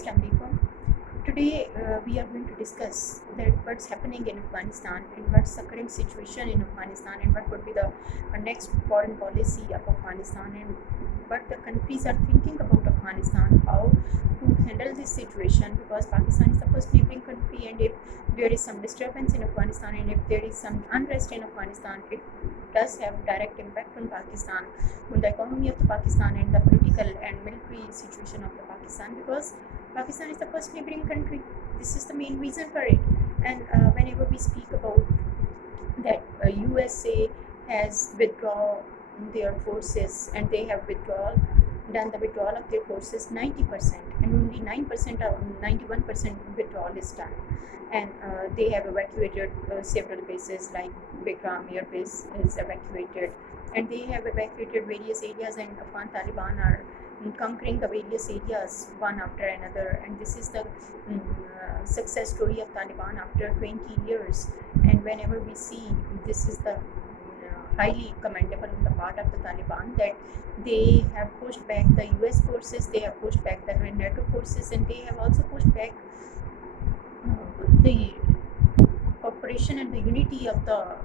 Assalamu alaikum. Today we are going to discuss that what's happening in Afghanistan and what's the current situation in Afghanistan and what would be the next foreign policy of Afghanistan and what the countries are thinking about Afghanistan, how to handle this situation, because Pakistan is the first neighboring country, and if there is some disturbance in Afghanistan and if there is some unrest in Afghanistan, it does have direct impact on Pakistan, on the economy of the Pakistan and the political and military situation of the Pakistan, because Pakistan is the first neighboring country. This is the main reason for it. And whenever we speak about that, USA has withdrawn their forces, and they have done the withdrawal of their forces 90%, and only 9% or 91% withdrawal is done. And they have evacuated several bases, like Bagram Air Base is evacuated, and they have evacuated various areas, and Afghan Taliban are conquering the various areas one after another. And this is the success story of Taliban after 20 years. And whenever we see, this is the highly commendable on the part of the Taliban, that they have pushed back the US forces, they have pushed back the NATO forces, and they have also pushed back the cooperation and the unity of the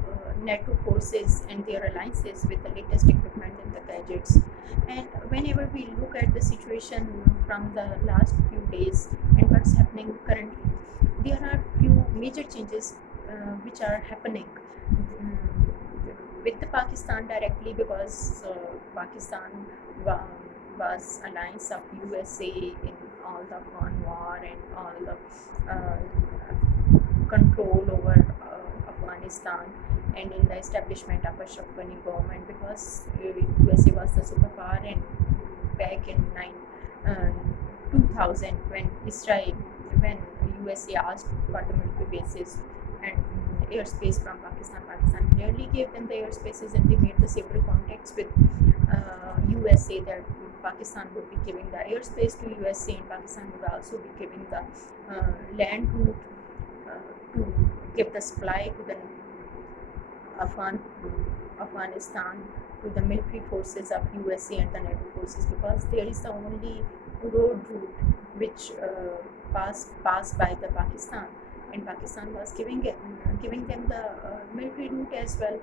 NATO forces and their alliances with the latest equipment and the gadgets. And whenever we look at the situation from the last few days and what's happening currently, there are few major changes which are happening with the Pakistan directly, because Pakistan was alliance of USA in all the Afghan war and all the control over Afghanistan, and in the establishment of Ashraf Ghani government, because USA was the superpower. And back in 2000, when USA asked for the military bases and airspace from Pakistan clearly gave them the airspaces, and they made the several contacts with USA that Pakistan would be giving the airspace to USA, and Pakistan would also be giving the land route to give the supply to the Afghanistan, to the military forces of USA and the NATO forces, because there is the only road route which passed by the Pakistan, and Pakistan was giving them the military route as well.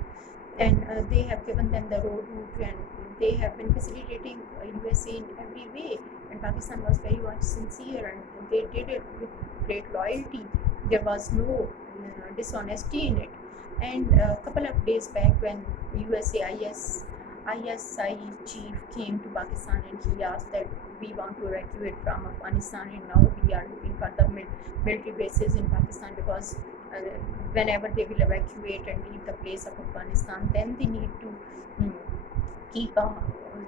And they have given them the road route, and they have been facilitating USA in every way, and Pakistan was very much sincere, and they did it with great loyalty. There was no dishonesty in it. And a couple of days back, when ISI chief came to Pakistan, and he asked that we want to evacuate from Afghanistan, and now we are looking for the military bases in Pakistan, because whenever they will evacuate and leave the place of Afghanistan, then they need to keep a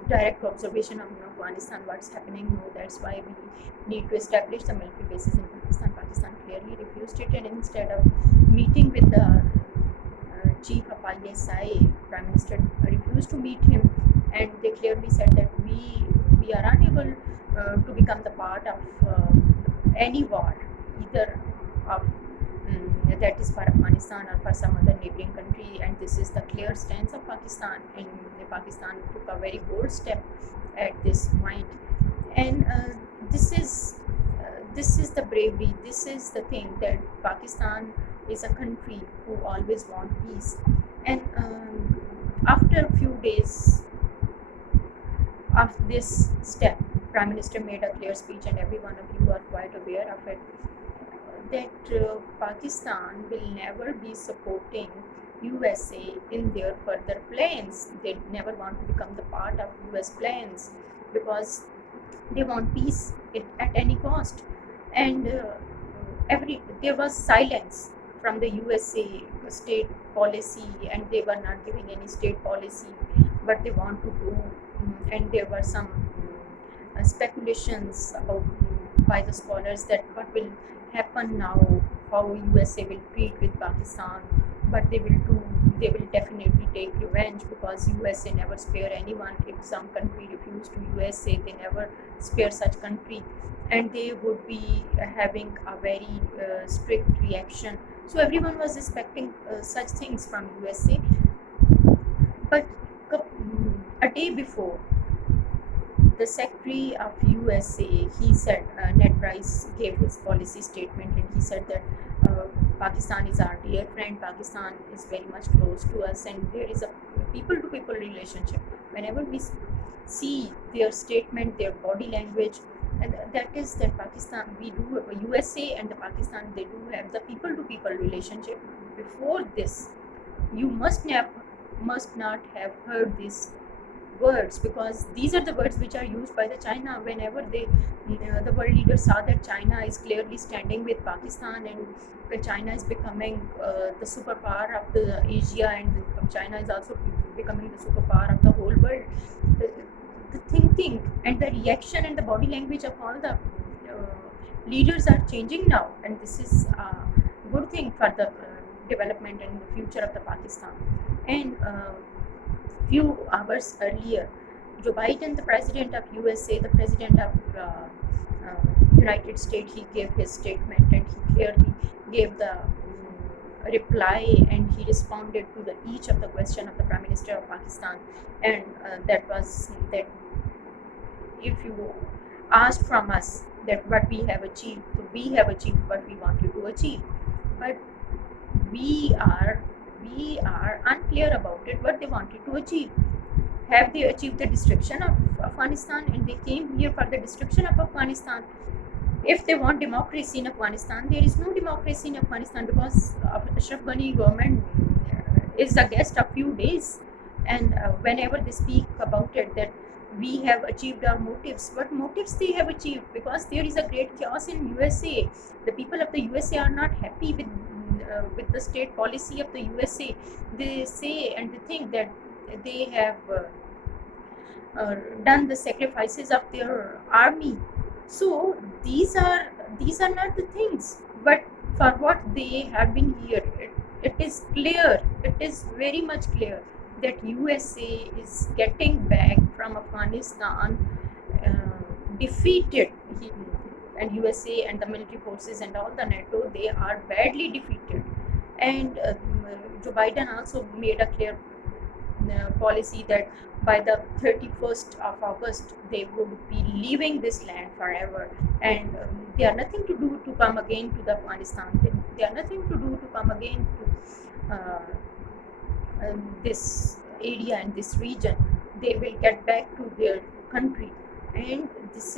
direct observation of Afghanistan, what's happening. No, that's why we need to establish the military bases in Pakistan. Pakistan clearly refused it, and instead of meeting with the chief of ISI, Prime Minister refused to meet him, and they clearly said that we are unable to become the part of any war, either of that is for Afghanistan or for some other neighboring country. And this is the clear stance of Pakistan, and Pakistan took a very bold step at this point. And this is the bravery, this is the thing, that Pakistan is a country who always want peace. And after a few days of this step, Prime Minister made a clear speech, and every one of you are quite aware of it, that Pakistan will never be supporting USA in their further plans. They never want to become the part of US plans, because they want peace at any cost. And there was silence from the USA state policy, and they were not giving any state policy what they want to do. And there were some speculations about by the scholars that what will happen now, how USA will treat with Pakistan, but they will definitely take revenge, because USA never spare anyone. If some country refuse to USA, they never spare such country, and they would be having a very strict reaction. So everyone was expecting such things from USA. But a day before, the Secretary of USA, he said, Ned Price gave his policy statement, and he said that Pakistan is our dear friend. Pakistan is very much close to us, and there is a people-to-people relationship. Whenever we see their statement, their body language, and that is that Pakistan, we do USA and the Pakistan, they do have the people-to-people relationship. Before this, you must not have heard these words, because these are the words which are used by the China whenever the world leaders saw that China is clearly standing with Pakistan, and China is becoming the superpower of the Asia, and China is also becoming the superpower of the whole world. The, the thinking and the reaction and the body language of all the leaders are changing now, and this is a good thing for the development and the future of the Pakistan. And few hours earlier, Joe Biden, the president of USA, the president of United States, he gave his statement, and he clearly gave the reply, and he responded to each of the question of the Prime Minister of Pakistan, and that was that if you asked from us that what we have achieved, so we have achieved what we wanted to achieve, but we are unclear about it what they wanted to achieve. Have they achieved the destruction of Afghanistan? And they came here for the destruction of Afghanistan. If they want democracy in Afghanistan, there is no democracy in Afghanistan, because Ashraf Ghani government is a guest a few days, and whenever they speak about it that we have achieved our motives, what motives they have achieved? Because there is a great chaos in USA. The people of the USA are not happy with the state policy of the USA. They say and they think that they have done the sacrifices of their army. So these are not the things, but for what they have been here, it is clear, it is very much clear that USA is getting back from Afghanistan defeated. And USA and the military forces and all the NATO, they are badly defeated. And Joe Biden also made a clear policy that by the 31st of August they would be leaving this land forever, and they are nothing to do to come again to the Afghanistan. They are nothing to do to come again to this area and this region. They will get back to their country, and this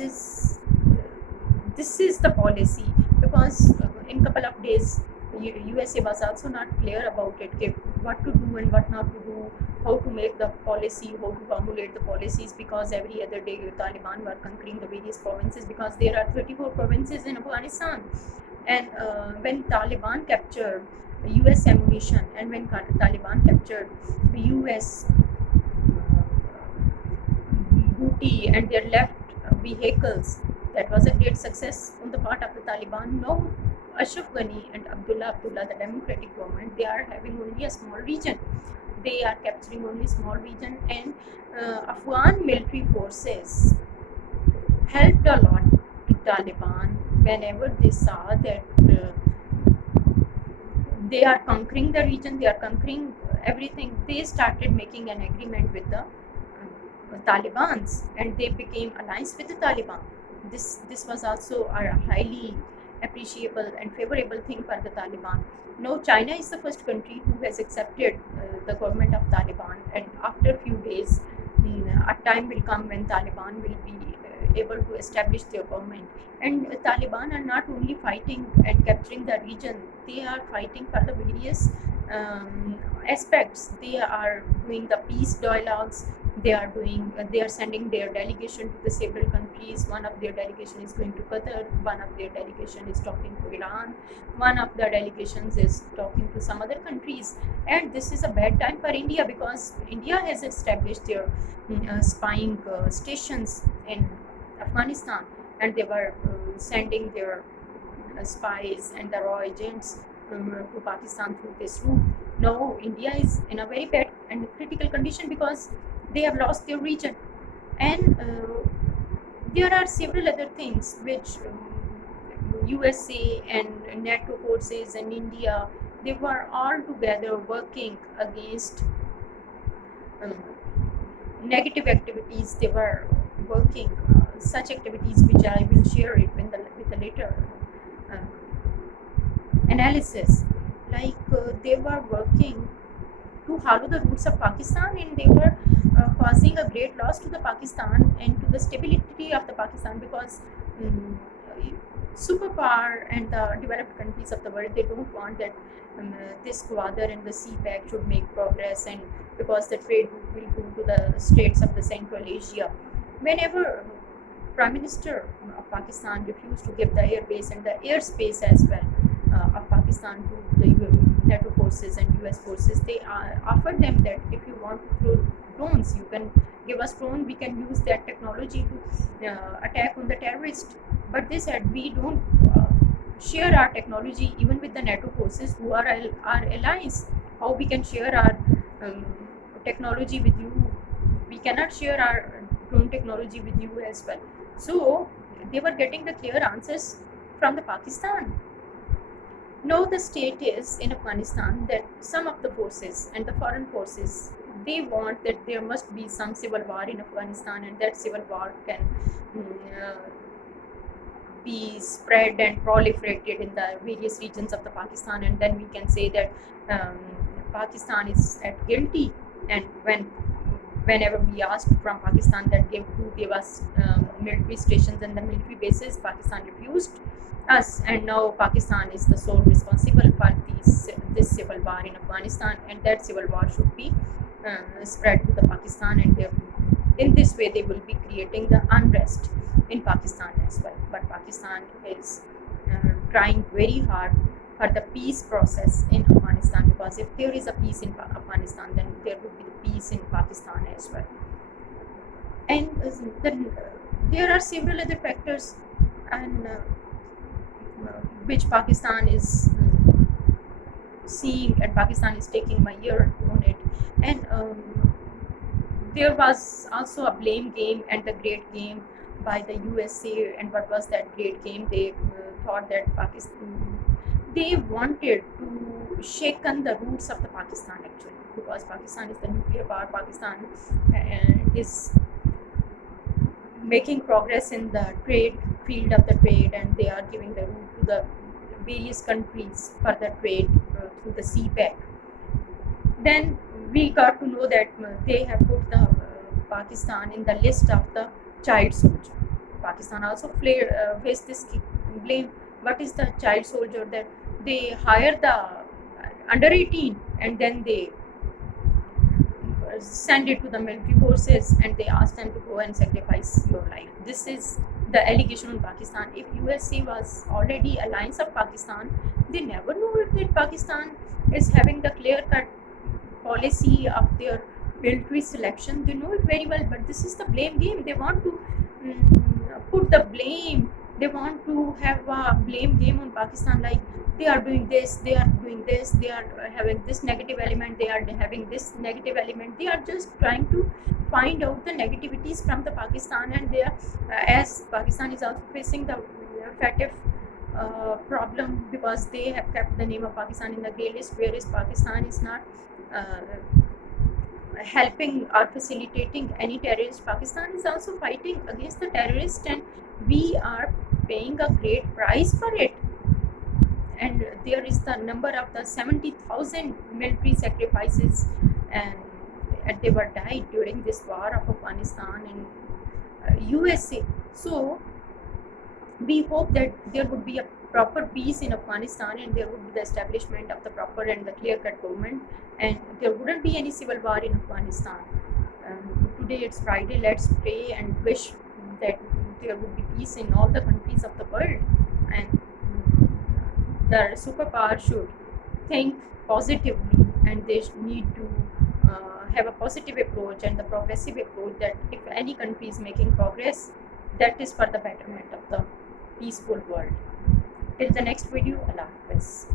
is the policy, because in couple of days USA was also not clear about it, what to do and what not to do, how to make the policy, how to formulate the policies, because every other day Taliban were conquering the various provinces, because there are 34 provinces in Afghanistan. And when Taliban captured US ammunition, and when Taliban captured US booty and their left vehicles, that was a great success on the part of the Taliban. Now Ashraf Ghani and Abdullah, the democratic government, they are having only a small region. They are capturing only small region, and Afghan military forces helped a lot to Taliban whenever they saw that they are conquering the region, they are conquering everything. They started making an agreement with the Talibans, and they became alliance with the Taliban. This was also a highly appreciable and favorable thing for the Taliban. Now China is the first country who has accepted the government of Taliban, and after a few days, a time will come when Taliban will be able to establish their government. And Taliban are not only fighting and capturing the region; they are fighting for the various aspects. They are doing the peace dialogues. They are sending their delegation to the several countries. One of their delegation is going to Qatar, one of their delegation is talking to Iran, one of the delegations is talking to some other countries. And this is a bad time for India, because India has established their spying stations in Afghanistan, and they were sending their spies and the raw agents to Pakistan through this route. Now India is in a very bad and critical condition, because they have lost their region. And there are several other things which USA and NATO forces and India, they were all together working against negative activities. They were working such activities, which I will share it with the later uh, analysis. They were working to hollow the roots of Pakistan, and they were causing a great loss to the Pakistan and to the stability of the Pakistan, because um, superpower and the developed countries of the world, they don't want that this Quadr and the CPEC should make progress, and because the trade route will go to the states of the Central Asia. Whenever Prime Minister of Pakistan refused to give the air base and the airspace as well of Pakistan to the NATO forces and US forces, they offered them that if you want to throw drones, you can give us drone, we can use that technology to attack on the terrorists. But they said, we don't share our technology even with the NATO forces who are our allies. How we can share our um, technology with you? We cannot share our drone technology with you as well. So they were getting the clear answers from the Pakistan. Now the state is in Afghanistan that some of the forces and the foreign forces, they want that there must be some civil war in Afghanistan, and that civil war can be spread and proliferated in the various regions of the Pakistan, and then we can say that Pakistan is at guilty. And whenever we asked from Pakistan that give us military stations and the military bases, Pakistan refused us, and now Pakistan is the sole responsible for this civil war in Afghanistan, and that civil war should be spread to the Pakistan, and in this way they will be creating the unrest in Pakistan as well. But Pakistan is trying very hard for the peace process in Afghanistan, because if there is a peace in Afghanistan, then there will be the peace in Pakistan as well. And there are several other factors, and which Pakistan is seeing, and Pakistan is taking my ear on it. And there was also a blame game and the great game by the USA. And what was that great game? They thought that Pakistan, they wanted to shaken the roots of the Pakistan actually, because Pakistan is the nuclear power. Pakistan is making progress in the trade field of the trade, and they are giving the route to the various countries for the trade through the CPEC. Then we got to know that they have put the Pakistan in the list of the child soldier. Pakistan also faced this blame. What is the child soldier? That they hire the under 18 and then they send it to the military forces, and they ask them to go and sacrifice your life. This is the allegation on Pakistan. If USA was already alliance of Pakistan, they never knew that Pakistan is having the clear-cut policy of their military selection. They know it very well, but this is the blame game. They want to put the blame. They want to have a blame game on Pakistan, like they are doing this, they are doing this, they are having this negative element, they are having this negative element. They are just trying to find out the negativities from the Pakistan, and they are, as Pakistan is also facing the FATF problem, because they have kept the name of Pakistan in the grey list, whereas Pakistan is not helping or facilitating any terrorist. Pakistan is also fighting against the terrorists, and we are paying a great price for it. And there is the number of the 70,000 military sacrifices, and they were died during this war of Afghanistan and USA. So we hope that there would be a proper peace in Afghanistan, and there would be the establishment of the proper and the clear-cut government, and there wouldn't be any civil war in Afghanistan. Today it's Friday. Let's pray and wish that there would be peace in all the countries of the world, and the superpower should think positively, and they need to have a positive approach and the progressive approach, that if any country is making progress, that is for the betterment of the peaceful world. Till the next video, Allah Hafiz.